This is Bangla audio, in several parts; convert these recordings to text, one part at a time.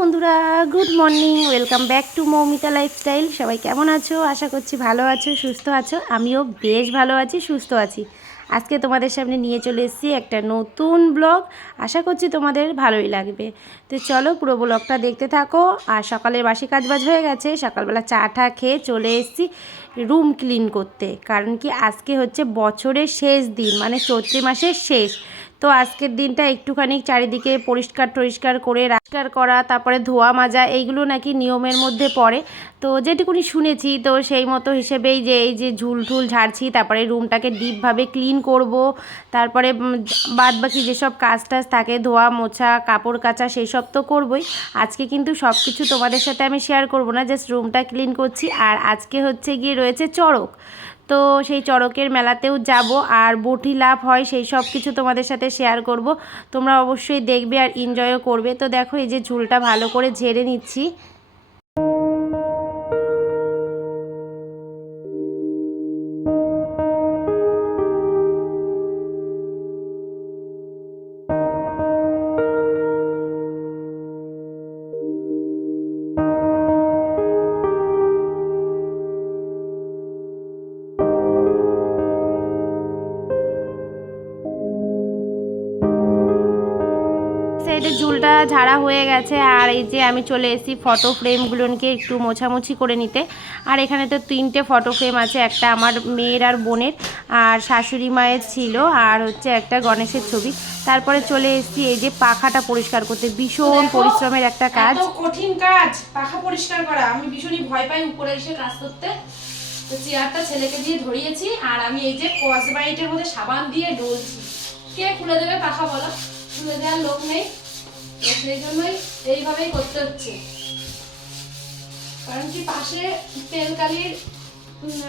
বন্ধুরা, good morning, welcome back to Moumita lifestyle. সবাই কেমন আছো? আশা করছি ভালো আছো, সুস্থ আছো। আমিও বেশ ভালো আছি, সুস্থ আছি। আজকে তোমাদের সামনে নিয়ে চলে এসেছি একটা নতুন ব্লগ। আশা করছি তোমাদের ভালোই লাগবে। তো চলো পুরো ব্লগটা দেখতে থাকো। আর সকালে বাসি কাজবাজ হয়ে গেছে, সকালবেলা চা টা খেয়ে চলে এসেছি রুম ক্লিন করতে। কারণ কি আজকে হচ্ছে বছরের শেষ দিন, মানে চৈত্র মাসের শেষ। তো আজকের দিনটা একটুখানি চারিদিকে পরিষ্কার করে রাস্তার করা, তারপরে ধোয়া মাজা, এইগুলো নাকি নিয়মের মধ্যে পড়ে। তো যেটুকুনি শুনেছি, তো সেই মতো হিসেবেই যে এই যে ঝুল ঝুল ঝাড়ছি, তারপরে রুমটাকে ডিপভাবে ক্লিন করব। তারপরে বাদ বাকি যেসব কাজ টাজ থাকে, ধোয়া মোছা, কাপড় কাচা, সেই সব তো করবই। আজকে কিন্তু সব কিছু তোমাদের সাথে আমি শেয়ার করব না, জাস্ট রুমটা ক্লিন করছি। আর আজকে হচ্ছে গিয়ে রয়েছে চড়ক। তো সেই চড়কের মেলাতেও যাব, আর বটি লাভ হয়, সেই সব কিছু তোমাদের সাথে শেয়ার করব। তোমরা অবশ্যই দেখবে আর এনজয়ও করবে। তো দেখো এই যে ঝুলটা ভালো করে ঝেড়ে নিচ্ছি। সাইডে ঝুলটা ঝাড়া হয়ে গেছে, আর এই যে আমি চলে এসেছি ফটো ফ্রেমগুলোকে একটু মোছামুছি করে নিতে। আর এখানে তো 3টে ফটো ফ্রেম আছে, একটা আমার মেয়ের আর বোনের, আর শাশুড়ি মায়ের ছিল, আর হচ্ছে একটা গণেশের ছবি। তারপরে চলে এসেছি এই যে পাখাটা পরিষ্কার করতে। ভীষণ পরিশ্রমের একটা কাজ, কঠিন কাজ পাখা পরিষ্কার করা। আমি ভীষণই ভয় পাই উপরে এসে কাজ করতে। তো চেয়ারটা ছেলেকে দিয়ে ধরিয়েছি, আর আমি এই যে কসবাইটের মধ্যে সাবান দিয়ে ডলছি। কে খুলে দেবে পাখা বলো? খুলে দেওয়ার লোক নেই, তো সেই জন্যই এইভাবেই করতে হচ্ছে। কারণ কি পাশে তেলকালির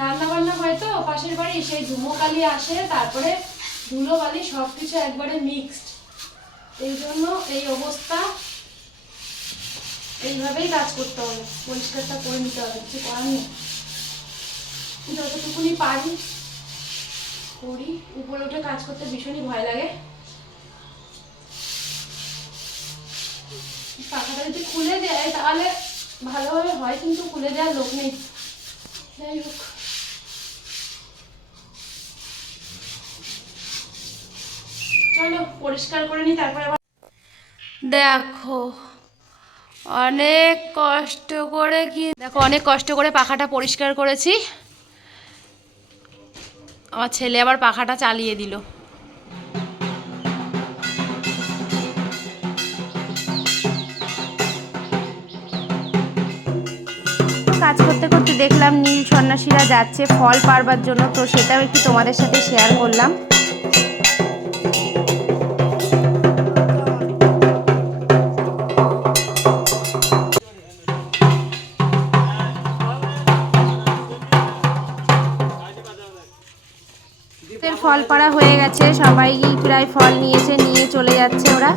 রান্না বান্না হয়, তো পাশের বাড়ি সেই ধুমোকালি আসে, তারপরে ধুলো বালি সবকিছু একবারে মিক্সড। এই জন্য এই অবস্থা। এইভাবেই কাজ করতে হবে, পরিষ্কারটা করে নিতে হবে, কিছু করার নেই। যতটুকুনি পারি করি। উপরে উঠে কাজ করতে ভীষণই ভয় লাগে। পাখাটা যদি খুলে দেয় তাহলে ভালোভাবে হয়, কিন্তু খুলে দেওয়ার লোক নেই। যাই হোক, চলো পরিষ্কার করে নি, তারপরে আবার দেখো অনেক কষ্ট করে অনেক কষ্ট করে পাখাটা পরিষ্কার করেছি। আমার ছেলে আবার পাখাটা চালিয়ে দিল। কাজ করতে করতে দেখলাম নীল সন্ন্যাসীরা যাচ্ছে ফল পাড়বার জন্য, তো সেটাও একটু তোমাদের সাথে শেয়ার করলাম। ফল পাড়া হয়ে গেছে, সবাই প্রায় ফল নিয়ে চলে যাচ্ছে ওরা।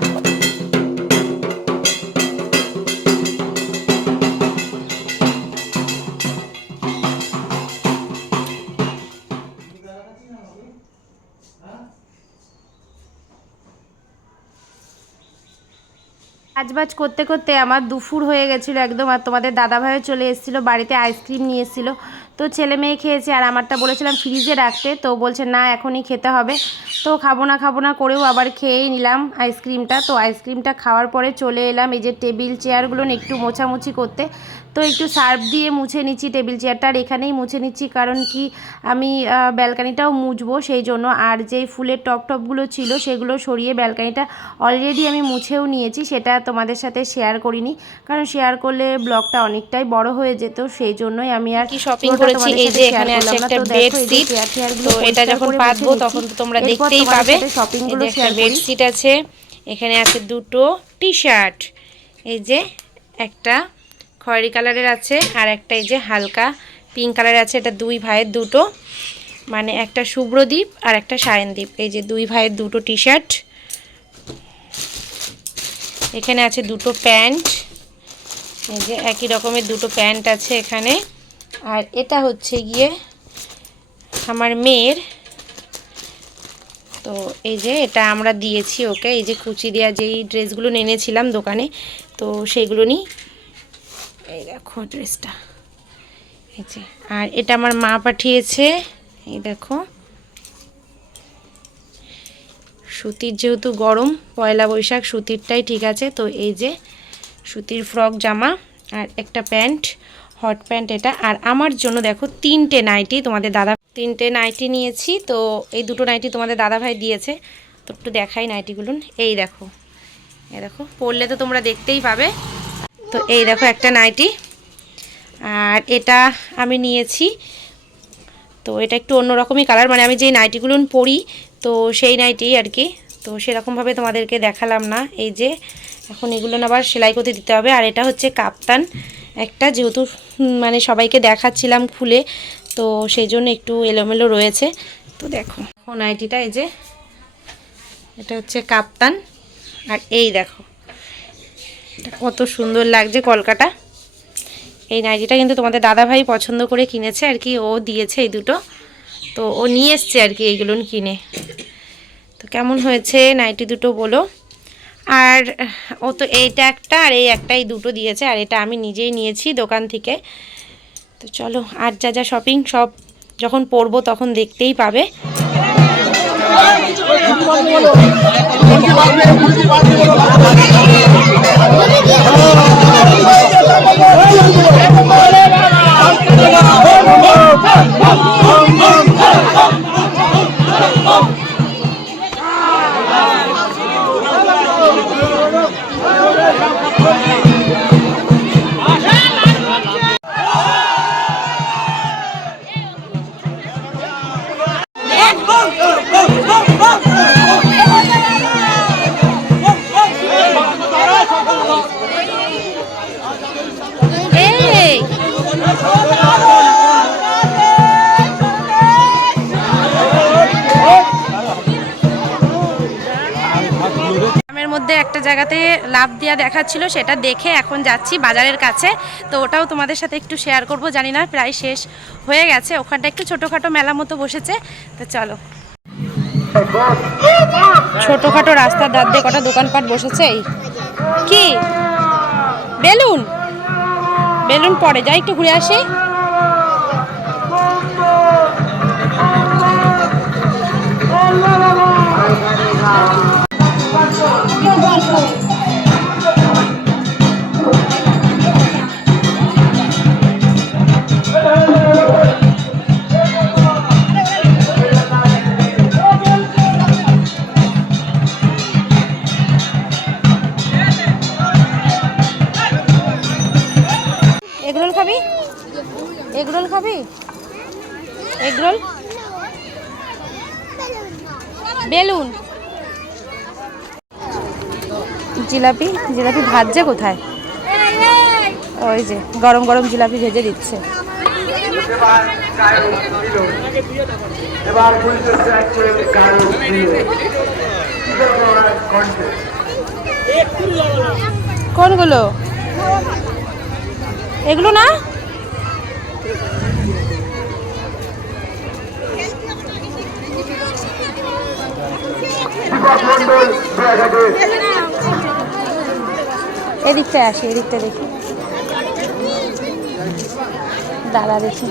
কাজবাজ করতে করতে আমার দুপুর হয়ে গেছিলো একদম। আর তোমাদের দাদাভাইও চলে এসেছিলো, বাড়িতে আইসক্রিম নিয়ে এসেছিলো। তো ছেলে মেয়ে খেয়েছে, আর আমারটা বলেছিলাম ফ্রিজে রাখতে, তো বলছে না এখনই খেতে হবে। তো খাবো না করেও আবার খেয়েই নিলাম আইসক্রিমটা। তো আইসক্রিমটা খাওয়ার পরে চলে এলাম এই যে টেবিল চেয়ারগুলো একটু মোছামুছি করতে। তো একটু সার্ফ দিয়ে মুছে নিচ্ছি টেবিল চেয়ারটা, আর এখানেই মুছে নিচ্ছি, কারণ কি আমি ব্যালকানিটাও মুছবো সেই জন্য। আর যেই ফুলের টপগুলো ছিল সেগুলো সরিয়ে ব্যালকানিটা অলরেডি আমি মুছেও নিয়েছি, সেটা তোমাদের সাথে শেয়ার করিনি, কারণ শেয়ার করলে ব্লগটা অনেকটাই বড় হয়ে যেত, সেই জন্যই আমি আর কি শপিং করেছি। এই যে এখানে আছে একটা বেডশিট, তো এটা যখন পাতবো তখন তো তোমরা দেখতেই পাবে। এই যে একটা বেডশিট আছে, এখানে আছে দুটো টি শার্ট, এই যে একটা খয়েরি কালারের আছে, আর একটা এই যে হালকা পিঙ্ক কালারের আছে। এটা দুই ভাইয়ের দুটো, মানে একটা শুভ্রদীপ আর একটা সায়নদীপ। এই যে দুই ভাইয়ের দুটো টি শার্ট। এখানে আছে দুটো প্যান্ট, এই যে একই রকমের দুটো প্যান্ট আছে এখানে। আর এটা হচ্ছে গিয়ে আমার মেয়ের, তো এই যে এটা আমরা দিয়েছি ওকে। এই যে কুচি দেওয়া যেই ড্রেসগুলো এনেছিলাম দোকানে, তো সেইগুলো নিই। এই দেখো ড্রেসটা, এই যে। আর এটা আমার মা পাঠিয়েছে, এই দেখো। সুতির, যেহেতু গরম, পয়লা বৈশাখ, সুতিরটাই ঠিক আছে। তো এই যে সুতির ফ্রক জামা আর একটা প্যান্ট, হট প্যান্ট এটা। আর আমার জন্য দেখো 3টে নাইটি, তোমাদের দাদা 3টে নাইটি নিয়েছি। তো এই 2টো নাইটি তোমাদের দাদা ভাই দিয়েছে। তো একটু দেখাই নাইটিগুলো। এই দেখো, এই দেখো, পরলে তো তোমরা দেখতেই পাবে। তো এই দেখো একটা নাইটি। আর এটা আমি নিয়েছি, তো এটা একটু অন্যরকমই কালার, মানে আমি যেই নাইটিগুলো পরি তো সেই নাইটি আর কি। তো সেরকমভাবে তোমাদেরকে দেখালাম না। এই যে এখন এগুলো আবার সেলাই করতে দিতে হবে। আর এটা হচ্ছে কাপ্তান একটা, যেহেতু মানে সবাইকে দেখাচ্ছিলাম খুলে, তো সেই জন্য একটু এলোমেলো রয়েছে। তো দেখো নাইটিটা, এই যে এটা হচ্ছে কাপ্তান। আর এই দেখো এটা কত সুন্দর লাগছে কলকাটা। এই নাইটিটা কিন্তু তোমাদের দাদাভাই পছন্দ করে কিনেছে আর কি, ও দিয়েছে এই দুটো। তো ও নিয়ে এসছে আর কি এইগুলো কিনে। তো কেমন হয়েছে নাইটি দুটো বলো। আর ও তো এইটা একটা আর এই একটাই, দুটো দিয়েছে। আর এটা আমি নিজেই নিয়েছি দোকান থেকে। তো চলো, আর যা যা শপিং সব যখন পরবো তখন দেখতেই পাবে। মধ্যে একটা জায়গাতে লাভ দিয়া দেখাচ্ছিল, সেটা দেখে এখন যাচ্ছি বাজারের কাছে। তো ওটাও তোমাদের সাথে একটু শেয়ার করব। জানি না, প্রায় শেষ হয়ে গেছে। ওখানটা একটু ছোটোখাটো মেলা মতো বসেছে। তো চলো, ছোটোখাটো রাস্তার ধার দিয়ে কটা দোকানপাট বসেছে। এই কি বেলুন, বেলুন পড়ে যাই, একটু ঘুরে আসি। এগরোল খাবি, এগরোল খাবি, এগরোল, বেলুন, জিলাপি। জিলাপি ভাজছে কোথায়? ওই যে গরম গরম জিলাপি ভেজে দিচ্ছে। কোনগুলো? এগুলো না, এদিকটায় আসি, এদিকটা দেখি, দাঁড়া দেখি।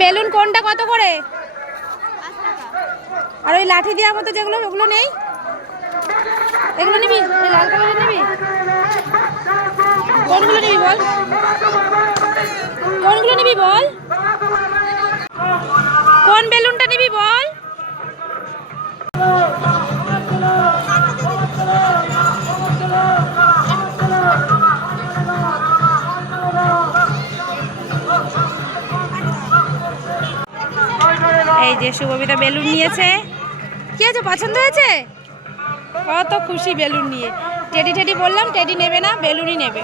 বেলুন কোনটা কত করে? আর ওই লাঠি দেওয়ার মতো যেগুলো, ওগুলো নেই? এগুলো নিবি? লাল কালারের নিবি? কোনগুলো নিবি বল, কোনগুলো নিবি বল, কোন বেলুনটা নিবি বল। এই যে শুভবিতা বেলুন নিয়েছে। কি আছে, পছন্দ হয়েছে? কত খুশি বেলুন নিয়ে। টেডি টেডি বললাম, টেডি নেবে না, বেলুনই নেবে।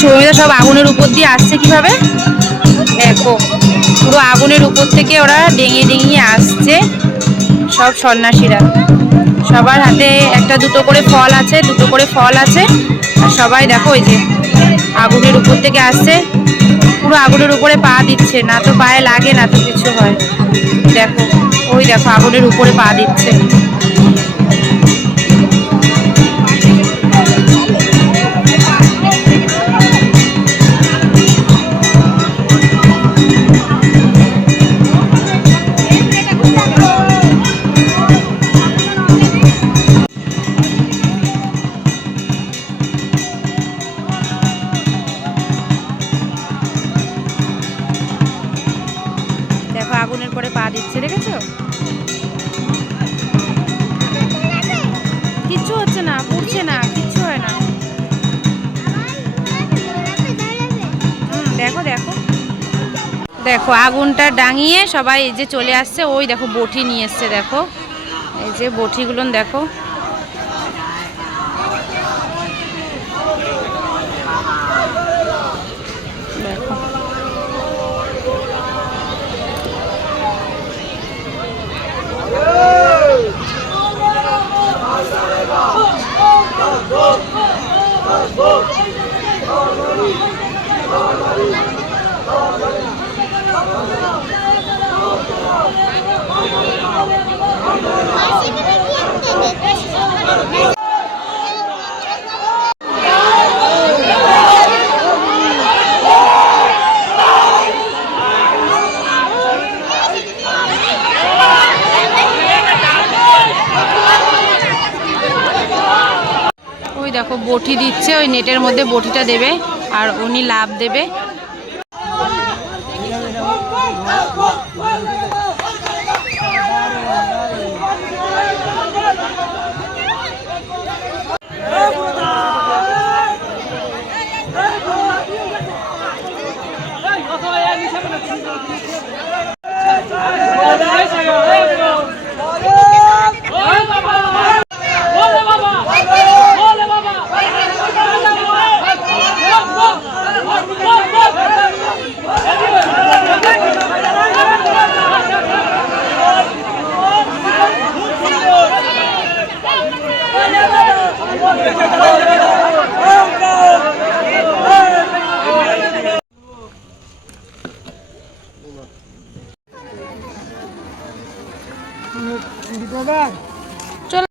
শুভমিতা সব আগুনের উপর দিয়ে আসছে কিভাবে দেখো, পুরো আগুনের উপর থেকে ওরা ডেঙিয়ে ডেঙিয়ে আসছে সব সন্ন্যাসীরা। সবার হাতে একটা দুটো করে ফল আছে, আর সবাই দেখো ওই যে আগুনের উপর থেকে আসছে, পুরো আগুনের উপরে পা দিচ্ছে, না তো পায়ে লাগে না তো কিছু হয়। দেখো ওই দেখো আগুনের উপরে পা দিচ্ছে। দেখো আগুনের পরে পা দিচ্ছে, দেখেছো? কিচ্ছু হচ্ছে না, পুড়ছে না, কিচ্ছু হয় না। দেখো দেখো দেখো আগুনটা ডাঙিয়ে সবাই এই যে চলে আসছে। ওই দেখো বটি নিয়ে এসছে, দেখো এই যে বটিগুলো দেখো। ওই দেখো বটি দিচ্ছে, ওই নেটের মধ্যে বটিটা দেবে আর উনি লাভ দেবে। Di bawah.